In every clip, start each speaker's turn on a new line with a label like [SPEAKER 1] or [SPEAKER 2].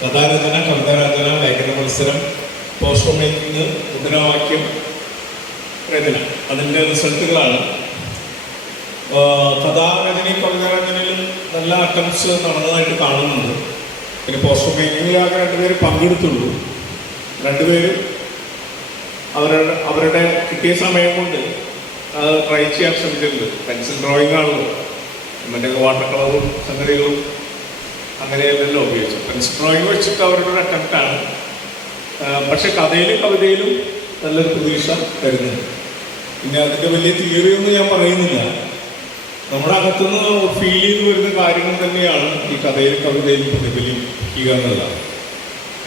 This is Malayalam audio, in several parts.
[SPEAKER 1] കവിതാരാധന ലേഖന മത്സരം പോസ്റ്റർ മേക്കിംഗ് മുദ്രാവാക്യം രചന. അതിന്റെ റിസൾട്ടുകളാണ്. കഥാരചനയും കവിതാരചനയിലും നല്ല അറ്റംപ്റ്റ്സ് നടന്നതായിട്ട് കാണുന്നുണ്ട്. പിന്നെ പോസ്റ്റർ മേക്കിങ്ങിലാകെ രണ്ടുപേര് പങ്കെടുത്തുള്ളൂ. രണ്ടുപേരും അവരുടെ അവരുടെ കിട്ടിയ സമയം കൊണ്ട് അത് ട്രൈ ചെയ്യാൻ ശ്രമിച്ചിട്ടുണ്ട്. പെൻസിൽ ഡ്രോയിങ് ആണല്ലോ മറ്റേ വാട്ടർ കളറും സംഗതികളും അങ്ങനെയല്ലല്ലോ ഉപയോഗിച്ചു പെൻസിൽ ഡ്രോയിങ് വെച്ചിട്ട് അവരുടെ ഒരു അറ്റംപ്റ്റാണ് പക്ഷെ കഥയിലും കവിതയിലും നല്ലൊരു പ്രതീക്ഷ തരുന്നുണ്ട്. പിന്നെ അതിന്റെ വലിയ തിയറിയൊന്നും ഞാൻ പറയുന്നില്ല. നമ്മുടെ അകത്തുനിന്ന് ഫീൽ ചെയ്ത് വരുന്ന കാര്യങ്ങൾ തന്നെയാണ് ഈ കഥയിലും കവിതയിലും പ്രതിഫലിക്കുക എന്നുള്ളത്.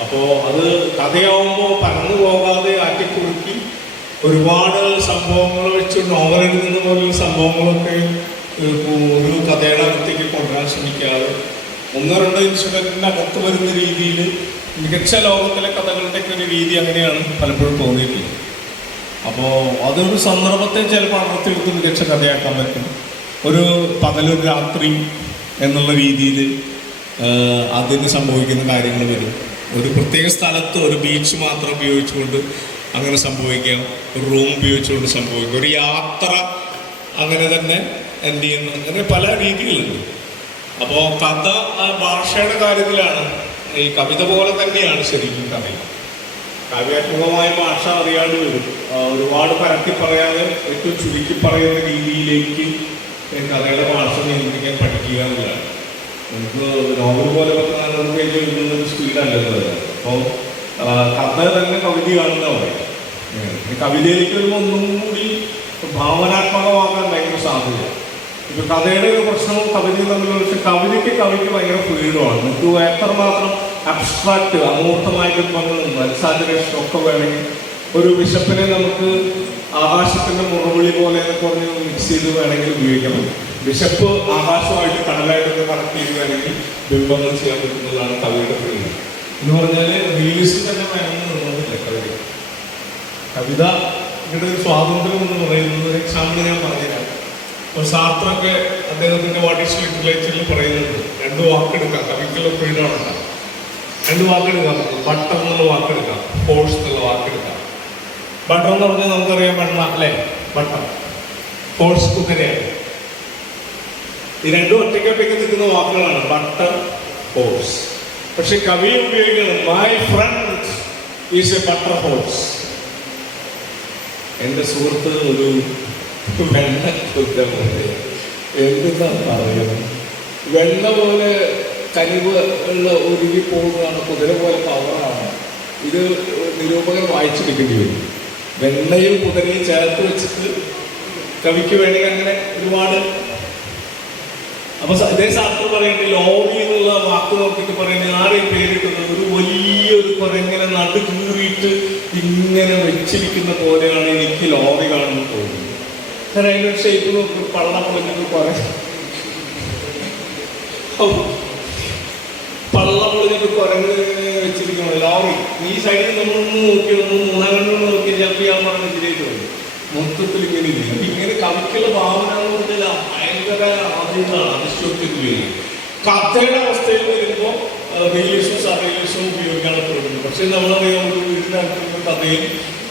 [SPEAKER 1] അപ്പോൾ അത് കഥയാവുമ്പോൾ പറന്നു പോകാതെ ആറ്റിക്കുറുക്കി ഒരുപാട് സംഭവങ്ങൾ വെച്ച് നോവൽ എഴുതുന്ന പോലുള്ള സംഭവങ്ങളൊക്കെ ഒരു കഥയുടെ അകത്തേക്ക് കൊണ്ടുവരാൻ ശ്രമിക്കാതെ ഒന്നോ രണ്ടോ ഇൻസിഡന്റിന്റെ അകത്ത് വരുന്ന രീതിയിൽ മികച്ച ലോകത്തിലെ കഥകളുടെയൊക്കെ ഒരു രീതി അങ്ങനെയാണ് പലപ്പോഴും തോന്നിയിട്ടുള്ളത്. അപ്പോൾ അതൊരു സന്ദർഭത്തെ ചിലപ്പോൾ അടർത്തിയെടുത്ത് മികച്ച കഥയാക്കാൻ പറ്റും. ഒരു പകലൊരു രാത്രി എന്നുള്ള രീതിയിൽ അതിന് സംഭവിക്കുന്ന കാര്യങ്ങൾ വരും. ഒരു പ്രത്യേക സ്ഥലത്ത് ഒരു ബീച്ച് മാത്രം ഉപയോഗിച്ചുകൊണ്ട് അങ്ങനെ സംഭവിക്കാം ഒരു റൂം ഉപയോഗിച്ചുകൊണ്ട് സംഭവിക്കാം ഒരു യാത്ര അങ്ങനെ തന്നെ എന്ത് ചെയ്യുന്നു? അങ്ങനെ പല രീതികളുണ്ട് അപ്പോൾ കഥ ആ ഭാഷയുടെ കാര്യത്തിലാണ്. ഈ കവിത പോലെ തന്നെയാണ് ശരിക്കും കഥയും കാവ്യാത്മകമായ ഭാഷ അറിയാണ്ട് വരും. ഒരുപാട് പരത്തി പറയാതെ ഏറ്റവും ചുരുക്കി പറയുന്ന രീതിയിലേക്ക് കഥയുടെ ഭാഷ നിയന്ത്രിക്കാൻ പഠിക്കുക എന്നുള്ളതാണ്. നമുക്ക് നോവൽ പോലെ പത്ത് നാനൂറ് പേജ് എഴുതുന്ന സ്പീഡല്ലല്ലോ അപ്പോൾ കഥ തന്നെ കവിതയാണെന്ന് പറയാം കവിതയിലേക്ക് വരുമ്പോൾ ഒന്നും കൂടി ഭാവനാത്മകമാക്കാൻ ഭയങ്കര സാധ്യത ഇപ്പൊ കഥയുടെ ഒരു പ്രശ്നവും കവിതയും തമ്മിലുള്ള പക്ഷെ കവിതയ്ക്ക് കവിക്ക് ഭയങ്കര ഫ്രീഡമാണ്. നമുക്ക് എത്രമാത്രം അബ്സ്ട്രാക്ട് അമൂർത്തമായിട്ട് ബിംബങ്ങളും എക്സാജറേഷൻ ഒക്കെ വേണമെങ്കിൽ ഒരു ബിഷപ്പിനെ നമുക്ക് ആകാശത്തിന്റെ മുറവിളി പോലെ എന്നൊക്കെ പറഞ്ഞ് മിക്സ് ചെയ്ത് വേണമെങ്കിൽ ഉപയോഗിക്കണം ബിഷപ്പ് ആകാശമായിട്ട് കടലായിട്ടൊക്കെ കണക്ട് ചെയ്ത് വേണമെങ്കിൽ ബിംബങ്ങൾ ചെയ്യാൻ പറ്റുന്നതാണ് കവിയുടെ ഫ്രീഡം. എന്ന് പറഞ്ഞാൽ റിയലിസ്റ്റ് തന്നെ വേണമെന്ന് നിർബന്ധമില്ല കവിത കവിത ഇവിടെ ഒരു സ്വാതന്ത്ര്യം എന്ന് പറയുന്നത് എക്സാമ്പിൾ ഞാൻ പറഞ്ഞുതരാം. ഇപ്പോൾ സാത്രൊക്കെ അദ്ദേഹത്തിന്റെ വാട്ട് ഈസ് ലിറ്ററേച്ചറിൽ പറയുന്നുണ്ട്. രണ്ട് വാക്കെടുക്കാം. കവിക്കുള്ള ഫ്രീഡം രണ്ട് വാക്കെടുക്കാം. ബട്ടർ എന്നുള്ള വാക്കെടുക്കാം. ഫോഴ്സ് എന്നുള്ള വാക്കെടുക്കാം. ബട്ടർ എന്ന് പറഞ്ഞാൽ നമുക്കറിയാം വെണ്ണ അല്ലേ? ബട്ടർ. ഫോഴ്സ് കുതിരയാണ് ഈ രണ്ടും ഒറ്റയ്ക്കൊറ്റയ്ക്ക് നിൽക്കുന്ന വാക്കുകളാണ്. Butter force. പക്ഷെ കവി ഉപയോഗിക്കുന്നത് my friend is a butter force എന്റെ സുഹൃത്ത് ഒരു പോലെ എന്തെന്നാ പറയുന്നത് വെള്ള പോലെ കനിവ് ഉള്ള ഒരുങ്ങി പോകുന്നതാണ് കുതിര പോലെ പവറാണ് ഇത് നിരൂപകൻ വായിച്ചെടുക്കേണ്ടി വരും. വെണ്ണയും കുതിരയും ചേർത്ത് വെച്ചിട്ട് കവിക്ക് വേണ്ടി അങ്ങനെ ഒരുപാട്. അപ്പൊ അതേ ശാസ്ത്രം പറയുന്നത് ലോറി എന്നുള്ള വാക്ക് നോക്കിയിട്ട് പറയുന്നത് ആരെയും പേരിട്ടുന്നത് ഒരു വലിയൊരു കുരങ്ങനെ നടു കീറിയിട്ട് ഇങ്ങനെ വെച്ചിരിക്കുന്ന പോലെയാണ് എനിക്ക് തോന്നുന്നത് അതിന്റെ ഷേപ്പ് നോക്കി പള്ള പൊളിഞ്ഞത് കുറെ. പള്ള പൊളിഞ്ഞിട്ട് കുരങ്ങ് വെച്ചിരിക്കണം ലോറി. ഈ സൈഡിൽ നമ്മളൊന്ന് നോക്കി നമ്മൾ മൂന്നാം കണ്ടു നോക്കി ചിലപ്പോൾ ഞാൻ പറഞ്ഞ ഇതിലേക്ക് വരും മൊത്തത്തിൽ ഇങ്ങനെ ഇല്ല അപ്പൊ ഇങ്ങനെ കവിക്കുള്ള ഭാവന എന്ന് പറഞ്ഞാൽ ഭയങ്കര ആദ്യങ്ങളാണ് അതിശോക്തിക്ക് വരും കഥയുടെ അവസ്ഥയിൽ വരുമ്പോൾ റിയലിസം സറിയലിസം ഉപയോഗിക്കാനുള്ള തുടങ്ങുന്നു പക്ഷേ നമ്മളറിയാം ഒരു വീട്ടിനകത്തുള്ള കഥയിൽ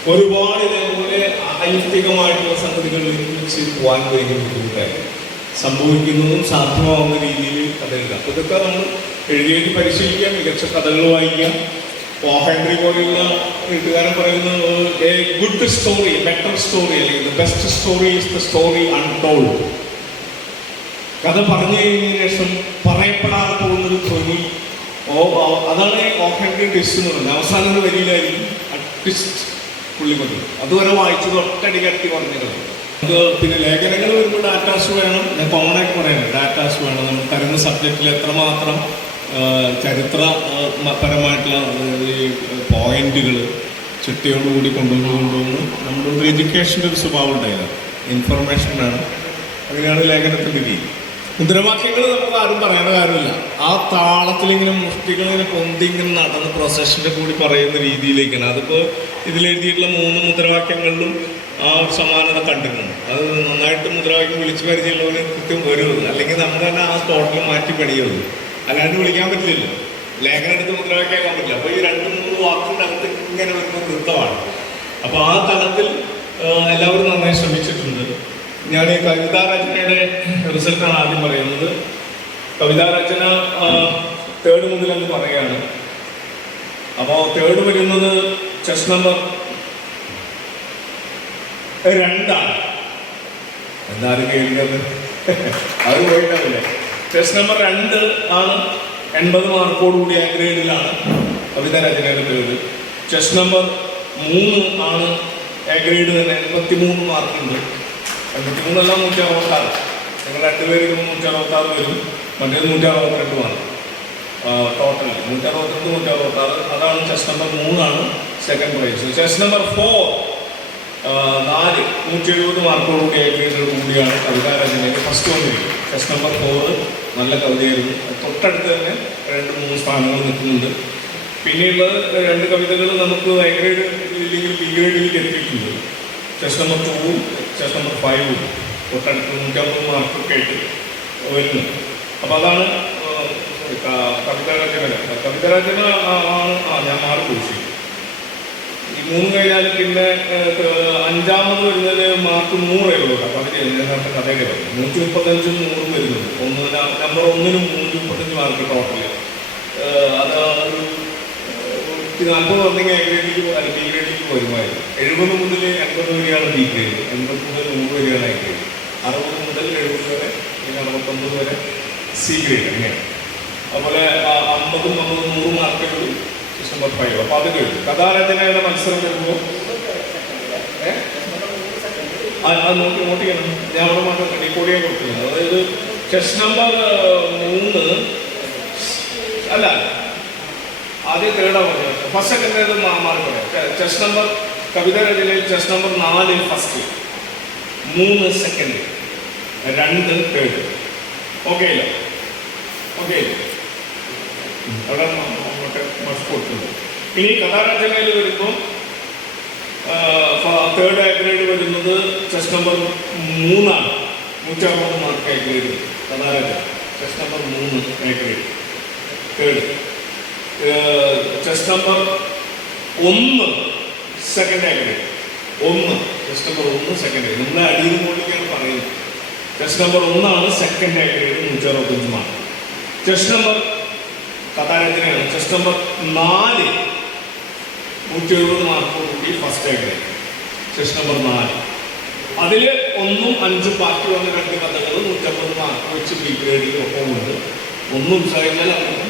[SPEAKER 1] ഒരുപാട് ഇതേപോലെ അയുക്തികമായിട്ടുള്ള സംഗതികളിലേക്ക് വെച്ച് പോകാൻ ഭയങ്കര ബുദ്ധിമുട്ടായിരുന്നു സംഭവിക്കുന്നതും സാധ്യമാവുന്ന രീതിയിൽ കഥയില്ല അപ്പൊ ഇതൊക്കെ നമ്മൾ എഴുതിയിട്ട് പരിശീലിക്കാം മികച്ച കഥകൾ വായിക്കാം ഹെൻറി പോലെയുള്ള എഴുത്തുകാരൻ പറയുന്നത് a good story better story അല്ലെങ്കിൽ best story is the story untold കഥ പറഞ്ഞു കഴിഞ്ഞതിന് ശേഷം പറയപ്പെടാതെ പോകുന്നൊരു ധ്വനി ഓ അതാണ് ഓ ഹെൻറി ടിസ്റ്റ് എന്ന് പറയുന്നത്. അവസാനം വരിയിലായിരിക്കും. പുള്ളി കൊണ്ട് അതുവരെ വായിച്ചത് ഒട്ടടി കട്ടി പറഞ്ഞത് നമുക്ക് പിന്നെ ലേഖനങ്ങൾ വരുമ്പോൾ ഡാറ്റാസ് വേണം. ഞാൻ കോമൺ ആയിട്ട് പറയുന്നത് ഡാറ്റാസ് വേണം. നമ്മൾ തരുന്ന സബ്ജക്റ്റിൽ എത്രമാത്രം ആ, ചരിത്ര പരമായിട്ടുള്ള ഈ പോയിന്റുകൾ ചിട്ടയോടുകൂടി കൊണ്ടുവന്ന് നമ്മുടെ ഒരു എഡ്യൂക്കേഷന്റെ ഒരു സ്വഭാവം ഉണ്ടായില്ല ഇൻഫർമേഷൻ വേണം അങ്ങനെയാണ് ലേഖനത്തിന്റെ രീതി. മുദ്രാവാക്യങ്ങൾ നമുക്ക് ആരും പറയേണ്ട കാര്യമില്ല. ആ താളത്തിലിങ്ങനെ മുഷ്ടികളിങ്ങനെ പൊന്തി ഇങ്ങനെ നടന്ന് പ്രൊസഷന്റെ കൂടി പറയുന്ന രീതിയിലേക്കാണ്. അതിപ്പോൾ ഇതിലെഴുതിയിട്ടുള്ള മൂന്ന് മുദ്രാവാക്യങ്ങളിലും ആ ഒരു സമാനത കണ്ടിരുന്നു അത് നന്നായിട്ട് മുദ്രാവാക്യം വിളിച്ചു പരിചയമുള്ളവർ കൃത്യം വരുള്ളൂ. അല്ലെങ്കിൽ നമ്മൾ തന്നെ ആ സ്പോട്ടിൽ മാറ്റി പണിയുള്ളൂ. അല്ലാണ്ട് വിളിക്കാൻ പറ്റില്ല ലേഖനം എടുത്ത് മുദ്രാവാക്യമാക്കാൻ പറ്റില്ല. അപ്പോൾ ഈ രണ്ട് മൂന്ന് വാക്കിന്റെ അകത്ത് ഇങ്ങനെ വരുന്ന നൃത്തമാണ് അപ്പോൾ ആ തലത്തിൽ എല്ലാവരും നന്നായി ശ്രമിച്ചിട്ടുണ്ട്. ഞാൻ ഈ കവിതാ രചനയുടെ റിസൾട്ടാണ് ആദ്യം പറയുന്നത്. കവിതാ രചന തേർഡ് മുതൽ എന്ന് പറയുകയാണ്. അപ്പോൾ തേർഡ് വരുന്നത് ചെസ് നമ്പർ രണ്ടാണ്. എന്താണ് കേൾക്കുന്നത്? അത് പോയിട്ടില്ല ടെസ്റ്റ് നമ്പർ രണ്ട് ആണ്. എൺപത് മാർക്കോടുകൂടി ആ ഗ്രേഡിലാണ് കവിതാ രചനയുടെ പേര്. ചെസ് നമ്പർ മൂന്ന് ആണ്. എ ഗ്രേഡ് തന്നെ എൺപത്തി മൂന്ന് മാർക്കുണ്ട് എൺപത്തി മൂന്നല്ല നൂറ്റി അറുപത്താറ് ഞങ്ങൾ രണ്ടുപേരും നൂറ്റി അറുപത്താറ് വരും. മറ്റേത് നൂറ്റി അറുപത്തിരണ്ട് ടോട്ടൽ നൂറ്റി അറുപത്തെട്ട് നൂറ്റി അറുപത്താറ് അതാണ് ചെസ് നമ്പർ മൂന്നാണ് second prize chest number four നാല് നൂറ്റി എഴുപത് മാർക്കോടുകൂടി ഗ്രേഡോട് കൂടിയാണ് കവിതാ രചനയിൽ ഫസ്റ്റ് വന്നിരിക്കുന്നത് ചെസ് നമ്പർ ഫോറ് നല്ല കവിതയായിരുന്നു. തൊട്ടടുത്ത് തന്നെ രണ്ട് മൂന്ന് സ്ഥാനങ്ങൾ നിൽക്കുന്നുണ്ട്. പിന്നെയുള്ള രണ്ട് കവിതകൾ നമുക്ക് എ ഗ്രേഡ് ഇല്ലെങ്കിൽ ബി ഗ്രേഡിലേക്ക് എത്തിയിട്ടുണ്ട്. ചെസ് നമ്പർ ടൂവും ചെസ് നമ്പർ ഫൈവും തൊട്ടടുത്ത് നൂറ്റമ്പത് മാർക്കൊക്കെ ആയിട്ട് വരുന്നു. അപ്പോൾ അതാണ് കവിതാരാജ്യമല്ല ക- കവിതാ രചന. കവിതാ രചന ആ- ആണ് ആ ഞാൻ മാറി പോയി ഈ മൂന്ന് കഴിഞ്ഞാൽ പിന്നെ അഞ്ചാമത് വരുന്നത് മാർക്ക് നൂറേ ഉള്ളൂ കേട്ടോ. കവിത നേരത്തെ കഥയുടെ നൂറ്റി മുപ്പത്തഞ്ചും നൂറും വരുന്നുണ്ട്. ഒന്ന് നമ്പർ ഒന്നിനും നൂറ്റി മുപ്പത്തഞ്ച് മാർക്ക് ടോട്ടൽ അത് ഒരു നൂറ്റി നാൽപ്പത് വന്നെങ്കിൽ എ ഗ്രേഡിലേക്ക് അല്ല ബി ഗ്രേഡിലേക്ക് വരുമായിരുന്നു. എഴുപത് മുതൽ എൺപത് വരെയാണ് ബി ഗ്രേഡ് എൺപത് മുതൽ നൂറ് വരെയാണ് എ ഗ്രേഡ് അറുപത് മുതൽ എഴുപത് വരെ പിന്നെ അറുപത്തൊമ്പത് വരെ സി ഗ്രേഡ് അങ്ങനെയാണ് അതുപോലെ അമ്പതും അമ്പതും നൂറ് മാർക്കുകൾ നമ്പർ ഫൈവ് അപ്പോൾ അത് കഴിഞ്ഞു. കഥാരചനയുടെ മത്സരം വരുമ്പോൾ അത് നോക്കി നോട്ട് ചെയ്യണം. ഞാൻ അവിടെ മാത്രം ചെയ്യാൻ കൊടുക്കുന്നത് അതായത് ചെസ് നമ്പർ മൂന്ന്. അല്ല ആദ്യം തേർഡാണ് പറഞ്ഞത് ഫസ്റ്റ് സെക്കൻഡ് പറയാം ചെസ് നമ്പർ കവിത രചനയിൽ ചെസ് നമ്പർ നാല് ഫസ്റ്റ് മൂന്ന് സെക്കൻഡ് രണ്ട് തേർഡ് ഓക്കെ ഇല്ല ഓക്കെ അവിടെ അങ്ങോട്ട് മസ്റ്റ് കൊടുക്കുന്നത് ഇനി കഥാരചനയിൽ വരുമ്പോൾ തേർഡ് എ വരുന്നത് ചെസ് നമ്പർ മൂന്നാണ്. നൂറ്റമ്പത് മാർക്ക് എ ഗ്രേഡ് കഥാരചന. ചെസ് നമ്പർ മൂന്ന് A grade third chest number ഒന്ന് സെക്കൻഡ് എ ഗ്രേഡ് ഒന്ന് ടെസ്റ്റ് നമ്പർ ഒന്ന് സെക്കൻഡ് ഗ്രേഡ് നമ്മുടെ അടിയിൽ മുകളിലേക്കാണ് പറയുന്നത് ടെസ്റ്റ് നമ്പർ ഒന്നാണ് സെക്കൻഡ് ഗ്രേഡ് നൂറ്റി അറുപത്തഞ്ച് മാർക്ക് ടെസ്റ്റ് നമ്പർ കഥാരത്തിനെയാണ് ടെസ്റ്റ് നമ്പർ നാല് നൂറ്റി എഴുപത് മാർക്കോടുകൂടി ഫസ്റ്റ് എ ടെസ്റ്റ് നമ്പർ നാല്. അതിൽ ഒന്നും അഞ്ചും ബാക്കി വന്ന രണ്ട് കഥകൾ നൂറ്റമ്പത് മാർക്ക് വെച്ച് ബി ഗ്രേഡിൽ ഒപ്പമുണ്ട്. ഒന്നും ഉത്സാഹിച്ചാൽ നമുക്ക്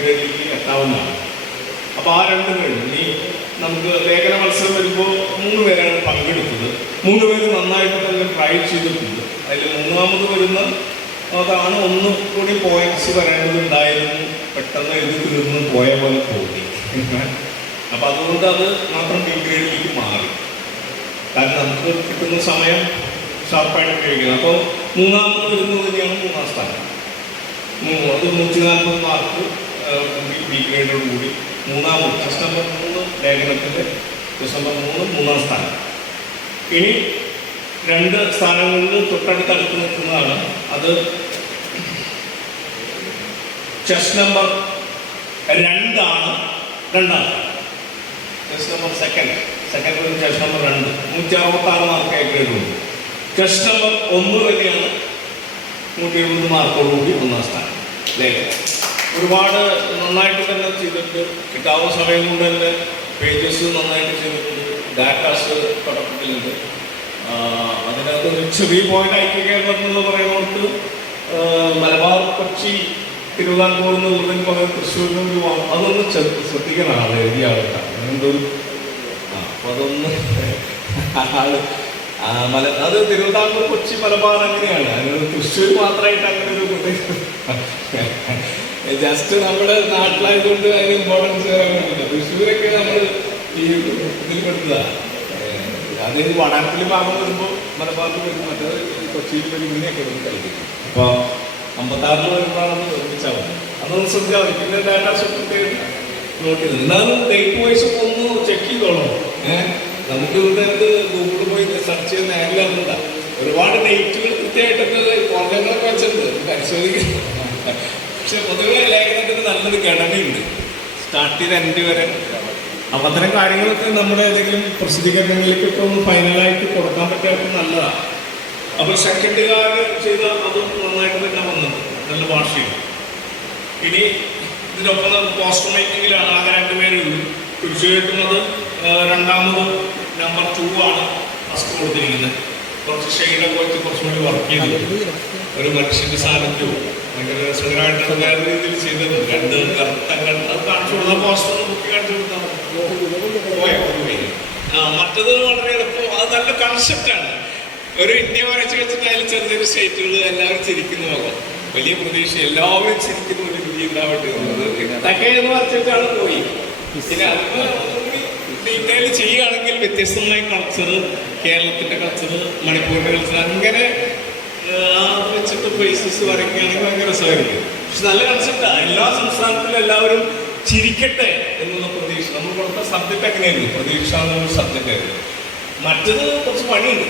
[SPEAKER 1] ഗ്രേഡിലേക്ക് എത്താവുന്നതാണ്. അപ്പോൾ ആ രണ്ട് കഴിഞ്ഞു ഇനി നമുക്ക് ലേഖന മത്സരം വരുമ്പോൾ മൂന്ന് പേരാണ് പങ്കെടുത്തത്. മൂന്ന് പേര് നന്നായിട്ട് തന്നെ ട്രൈ ചെയ്തിട്ടുണ്ട്. അതിൽ മൂന്നാമത് വരുന്ന അതാണ് ഒന്ന് കൂടി പോയിന്റ്സ് വരേണ്ടതുണ്ടായിരുന്നു. പെട്ടെന്ന് എഴുതി തീർന്ന് പോയ പോലെ തോന്നി. അപ്പം അതുകൊണ്ട് അത് മാത്രം ബി ഗ്രേഡിലേക്ക് മാറി. കാരണം നമുക്ക് കിട്ടുന്ന സമയം ഷാർപ്പായിട്ട് കഴിക്കണം അപ്പോൾ മൂന്നാമത് വരുന്നത് തന്നെയാണ് മൂന്നാം സ്ഥാനം. അത് നൂറ്റി നാൽപ്പത് മാർക്ക് ബി ഗ്രേഡോട് കൂടി മൂന്നാമത് പ്രശ്നം നമ്പർ മൂന്ന് ലേഖനത്തിന്റെ പ്രശ്നം നമ്പർ മൂന്ന് മൂന്നാം സ്ഥാനം. ഇനി രണ്ട് സ്ഥാനങ്ങളിൽ തൊട്ടടുത്തടുത്ത് നിൽക്കുന്നതാണ് അത് ചെസ് നമ്പർ രണ്ടാണ് രണ്ടാം chest number second second chest number രണ്ട്. നൂറ്റി അറുപത്താറ് മാർക്കായി എ ചെസ് നമ്പർ ഒന്ന് വരെയാണ് നൂറ്റി എഴുപത് മാർക്കോടുകൂടി ഒന്നാം സ്ഥാനം. ലേഖനം. ഒരുപാട് നന്നായിട്ട് തന്നെ ചെയ്തിട്ട് കിട്ടാവുന്ന സമയം കൊണ്ട് തന്നെ പേജസ് നന്നായിട്ട് ചെയ്തിട്ടുണ്ട്. ഡാറ്റാസ് കടപ്പിട്ടുണ്ട് അതിനകത്ത് ഒരു ചെറിയ പോയിന്റ് ഐക്യ കേരളം എന്ന് പറയുന്നത് മലബാർ കൊച്ചി തിരുവിതാംകൂർ എന്നുള്ളതിന് പകരം തൃശ്ശൂരിൽ നിന്ന് അതൊന്ന് ശ്രദ്ധിക്കണം ആൾ എഴുതിയ ആളുണ്ടാവും എന്തോ ആ അപ്പൊ അതൊന്ന് ആൾ മല അത് തിരുവിതാംകൂർ കൊച്ചി മലബാർ അങ്ങനെയാണ്. അങ്ങനെ തൃശ്ശൂർ മാത്രമായിട്ട് അങ്ങനെ ഒരു ജസ്റ്റ് നമ്മുടെ നാട്ടിലായതുകൊണ്ട് അതിന് ഇമ്പോർട്ടൻസ് തൃശ്ശൂരൊക്കെ നമ്മൾ ഈ ഇതിൽ പെടുത്തുക അത് വടക്കത്തിൽ ഭാഗം വരുമ്പോൾ മലബാറിൽ വരും മറ്റേ കൊച്ചിയിൽ വരും ഇങ്ങനെയൊക്കെ വരും കളിക്കും. അപ്പോൾ അമ്പത്താറിൽ വരുമ്പോഴാണ് ഒരുമിച്ചാൽ മതി അതൊന്ന് ശ്രദ്ധിച്ചാൽ മതി പിന്നെ ഡാറ്റാസ് നോട്ട് ചെയ്ത് എന്നാലും ഡേറ്റ് വൈസ് ഒന്ന് ചെക്ക് ചെയ്തോളൂ ഏഹ് നമുക്ക് ഇവിടെ ഗൂഗിളിൽ പോയി സെർച്ച് ചെയ്ത് നേരില്ല ഒരുപാട് ഡേറ്റുകൾ കൃത്യമായിട്ടൊക്കെ കുറഞ്ഞങ്ങളൊക്കെ വെച്ചിട്ടുണ്ട്. പരിശോധിക്കും പക്ഷെ പൊതുവെ ലേഖനത്തിന് നല്ലൊരു ഘടനയുണ്ട് സ്റ്റാർട്ട് ചെയ്ത് എൻഡ് വരെ. അപ്പം അത്തരം കാര്യങ്ങളൊക്കെ നമ്മുടെ ഏതെങ്കിലും പ്രസിദ്ധീകരണങ്ങളിലേക്കൊക്കെ ഒന്ന് ഫൈനലായിട്ട് കൊടുക്കാൻ പറ്റിയാൽ നല്ലതാണ് അപ്പോൾ സെക്കൻഡുകാർ ചെയ്ത അതും നന്നായിട്ട് തന്നെ വന്നത് നല്ല ഭാഷയും. ഇനി ഇതിനൊപ്പം നമുക്ക് പോസ്റ്റർ മേക്കിങ്ങിലാണ് ആകെ രണ്ടുപേരേ ഉള്ളൂ. തീർച്ചയായിട്ടും അത് രണ്ടാമത് നമ്പർ ടു ആണ് ഫസ്റ്റ് കൊടുത്തിരിക്കുന്നത്. കുറച്ച് ഷെയ്ഡൊക്കെ വെച്ച് കുറച്ചും കൂടി വർക്ക് ചെയ്തു ഒരു മനുഷ്യന്റെ സാന്നിധ്യവും. ഭയങ്കര രസകരമായിട്ട് വേറെ രീതിയിൽ ചെയ്തത് രണ്ട് കറുത്തങ്ങൾ അത് കാണിച്ചു കൊടുത്ത പോസ്റ്റർ ഒന്ന് ബുക്ക് കാണിച്ചു കൊടുത്താൽ പോയോ? ആ മറ്റത് വളരെ എളുപ്പം. അത് നല്ല കൺസെപ്റ്റാണ് ഒരു ഇന്ത്യ വരച്ച് വെച്ചിട്ട് അതിൽ ചെറിയ ചെറിയ സ്റ്റേറ്റുകൾ എല്ലാവരും ചിരിക്കുന്ന പോകാം വലിയ പ്രതീക്ഷ. എല്ലാവരും ചിരിക്കുന്ന ഒരു രീതി ഉണ്ടാവട്ടെ അതൊക്കെ എന്ന് വരച്ചിട്ടാണ് പോയി. പിന്നെ അതിന് ഡീറ്റെയിൽ ചെയ്യുകയാണെങ്കിൽ വ്യത്യസ്തമായ കൾച്ചർ കേരളത്തിന്റെ കൾച്ചർ മണിപ്പൂരിന്റെ കൾച്ചർ അങ്ങനെ വെച്ചിട്ട് ഫേസസ് വരയ്ക്കുകയാണെങ്കിൽ ഭയങ്കര രസമായിരിക്കും. പക്ഷെ നല്ല കൺസെപ്റ്റാണ് എല്ലാ സംസ്ഥാനത്തിലും എല്ലാവരും ചിരിക്കട്ടെ എന്നുള്ള പ്രതീക്ഷ. നമ്മൾ കൊടുത്ത സബ്ജക്റ്റ് അങ്ങനെയായിരുന്നു പ്രതീക്ഷ എന്നുള്ള സബ്ജക്റ്റ് ആയിരുന്നു മറ്റത് കുറച്ച് പണിയുണ്ട്.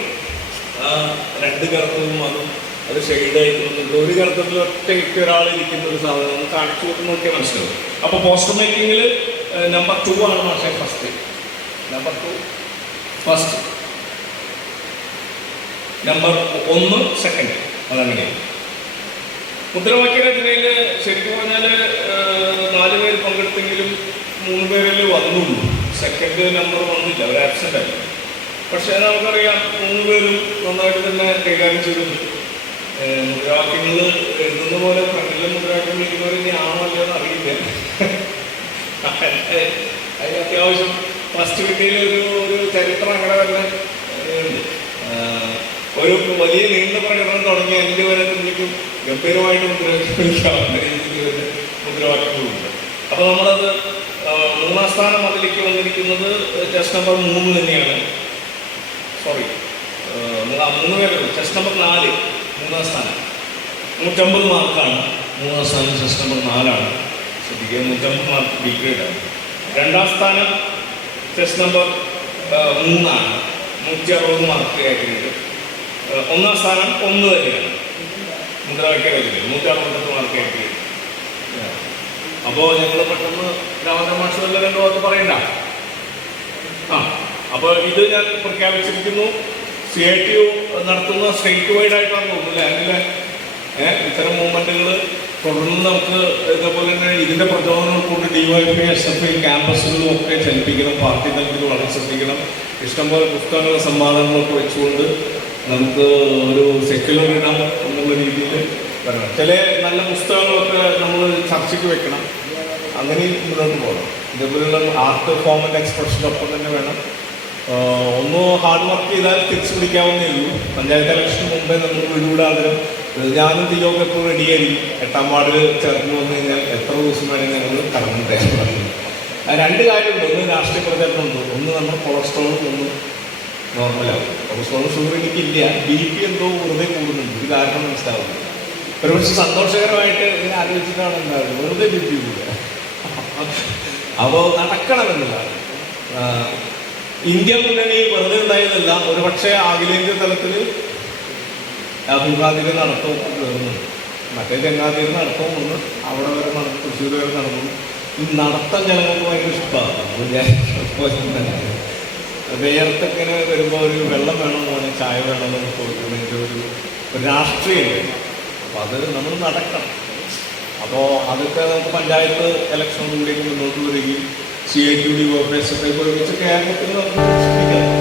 [SPEAKER 1] രണ്ട് കറുത്തതും അതും അത് ഷെയ്ഡായി തോന്നുന്നുണ്ട് ഒരു കറുത്തത്തിൽ ഒറ്റയ്ക്ക് ഒരാൾ ഇരിക്കുന്ന ഒരു സാധനം ഒന്ന് കാണിച്ചു കൊടുക്കുന്നൊക്കെ മനസ്സിലാവും. അപ്പൊ പോസ്റ്റർ മേക്കിങ്ങിൽ നമ്പർ ടു ആണ് പക്ഷേ first number two first number ഒന്ന് സെക്കൻഡ് അതങ്ങനെയാണ് മുദ്രാവാക്യ രചനയിൽ ശരിക്കും പറഞ്ഞാൽ നാല് പേര് പങ്കെടുത്തെങ്കിലും മൂന്ന് പേരിൽ വന്നുള്ളൂ. സെക്കൻഡ് നമ്പർ വന്നില്ല അവർ ആബ്സെന്റ് ആയി. പക്ഷേ നമുക്കറിയാം മൂന്ന് പേരും നന്നായിട്ട് തന്നെ കൈകാര്യം ചെയ്തു മുദ്രാവാക്യങ്ങൾ എഴുതുന്ന പോലെ ഫ്രണ്ടിലെ മുദ്രാവാക്യം വിളിക്കുന്നവർ ഇനി ആണോ അല്ലയോ എന്ന് അറിയില്ല. അതിന് അത്യാവശ്യം ഫസ്റ്റ് കിട്ടിയിൽ ഒരു ഒരു ചരിത്രം അങ്ങനെ തന്നെ ഒരു വലിയ നീണ്ട പ്രകടനം തുടങ്ങി അതിന്റെ വരെ എനിക്കും ഗംഭീരമായിട്ട് മുദ്രാവാക്യം രീതിയിൽ മുദ്രാവാക്യങ്ങളുണ്ട്. അപ്പോൾ നമ്മളത് മൂന്നാം സ്ഥാനം അതിലേക്ക് വന്നിരിക്കുന്നത് ടെസ്റ്റ് നമ്പർ മൂന്ന് തന്നെയാണ്. സോറി മൂന്ന് പേര് ടെസ്റ്റ് നമ്പർ നാല് മൂന്നാം സ്ഥാനം. നൂറ്റമ്പത് മാർക്കാണ്. മൂന്നാം സ്ഥാനം ടെസ്റ്റ് നമ്പർ നാലാണ്. ശ്രദ്ധിക്കുക നൂറ്റമ്പത് മാർക്ക് ബി ഗ്രേഡാണ് രണ്ടാം സ്ഥാനം ടെസ്റ്റ് നമ്പർ മൂന്നാണ്. നൂറ്റി അറുപത് മാർക്ക് ആയിട്ടുണ്ട് ഒന്നാം സ്ഥാനം ഒന്ന് തന്നെയാണ്. മുദ്രാവാക്യ രചന നൂറ്റി അപ്പോ മാർക്ക് അപ്പോൾ ഞങ്ങൾ പെട്ടെന്ന് രാമചന്ദ്ര മാഷല്ല കണ്ടോ രണ്ടു വാക്ക് പറയണ്ട. ആ അപ്പോൾ ഇത് ഞാൻ പ്രഖ്യാപിച്ചിരിക്കുന്നു. സി ഐ ടി യു നടത്തുന്ന സ്റ്റേറ്റ് വൈഡ് ആയിട്ടാണ് തോന്നുന്നില്ല അല്ലെങ്കിൽ ഏഹ് ഇത്തരം മൂവ്മെന്റുകൾ തുടർന്ന് നമുക്ക് ഇതേപോലെ തന്നെ ഇതിന്റെ പ്രചോദനം കൊണ്ട് പി എസ് എഫ് ഐ ക്യാമ്പസുകളും ഒക്കെ ചലിപ്പിക്കണം. പാർട്ടി തലത്തിൽ വളരെ ശ്രദ്ധിക്കണം. ഇഷ്ടംപോലെ പുസ്തകങ്ങളും സമ്മാനങ്ങളൊക്കെ വെച്ചുകൊണ്ട് നമുക്ക് ഒരു സെക്യുലർ ഇടം എന്നുള്ള രീതിയിൽ വരണം. ചില നല്ല പുസ്തകങ്ങളൊക്കെ നമ്മൾ ചർച്ചയ്ക്ക് വെക്കണം. അങ്ങനെ മുന്നോട്ട് പോകണം. ഇതേപോലുള്ള ആർട്ട് ഫോം ആൻഡ് എക്സ്പ്രഷനൊപ്പം തന്നെ വേണം. ഒന്ന് ഹാർഡ് വർക്ക് ചെയ്താൽ തിരിച്ചു പിടിക്കാവുന്നേ ഉള്ളൂ. പഞ്ചായത്ത് ഇലക്ഷന് മുമ്പേ നമ്മൾ വീടുകൂടാതിരും ഞാനും തിയോഗം എപ്പോഴും റെഡിയായിരിക്കും എട്ടാം വാർഡിൽ ചേർന്ന് വന്നു കഴിഞ്ഞാൽ എത്ര ദിവസം വേണമെങ്കിൽ ഞങ്ങൾ കടന്നു രണ്ട് കാര്യമുണ്ട്. ഒന്ന് രാഷ്ട്രീയ പ്രചരണം ഉണ്ട്. ഒന്ന് നമ്മുടെ കൊളസ്ട്രോളും ഒന്ന് നോർമലാവും കൊളസ്ട്രോളും ഷുഗർ എനിക്കില്ല ബി പി എന്തോ വെറുതെ കൂടുന്നുണ്ട്. ഇത് കാരണം മനസ്സിലാവുന്നു ഒരുപക്ഷെ സന്തോഷകരമായിട്ട് ഇങ്ങനെ ആലോചിച്ചിട്ടാണ് ഉണ്ടാവുന്നത് വെറുതെ ബി പി കൂടുക. അപ്പോൾ നടക്കണമെന്നുള്ളതാണ് ഇന്ത്യ മുന്നണി വെറുതെ ഉണ്ടായതല്ല. ഒരുപക്ഷെ അഖിലേന്ത്യാ തലത്തിൽ അഭിവാദികൾ നടത്തവും കയറുന്നു മറ്റേ ചങ്ങാതിയിൽ നടത്തവും ഒന്ന് അവിടെ വരെ നടന്നു. തൃശ്ശൂർ വരെ നടന്നു. ഈ നടത്തം ജനങ്ങൾക്ക് ഭയങ്കര ഇഷ്ടമാണ്. വേർത്തൊക്കെ ഇങ്ങനെ വരുമ്പോൾ ഒരു വെള്ളം വേണം പറഞ്ഞാൽ ചായ വേണം എന്ന് ചോദിക്കുന്നതിന്റെ ഒരു ഒരു രാഷ്ട്രീയം അപ്പോൾ അത് നമ്മൾ നടക്കണം. അപ്പോൾ അതൊക്കെ നമുക്ക് പഞ്ചായത്ത് ഇലക്ഷനോടുകൂടിയൊക്കെ മുന്നോട്ട് വരികയും സി ഐ ടി ഡി ഓഫീസൊക്കെ ഉപയോഗിച്ച് കേരളത്തിൽ നമുക്ക് അപ്പോൾ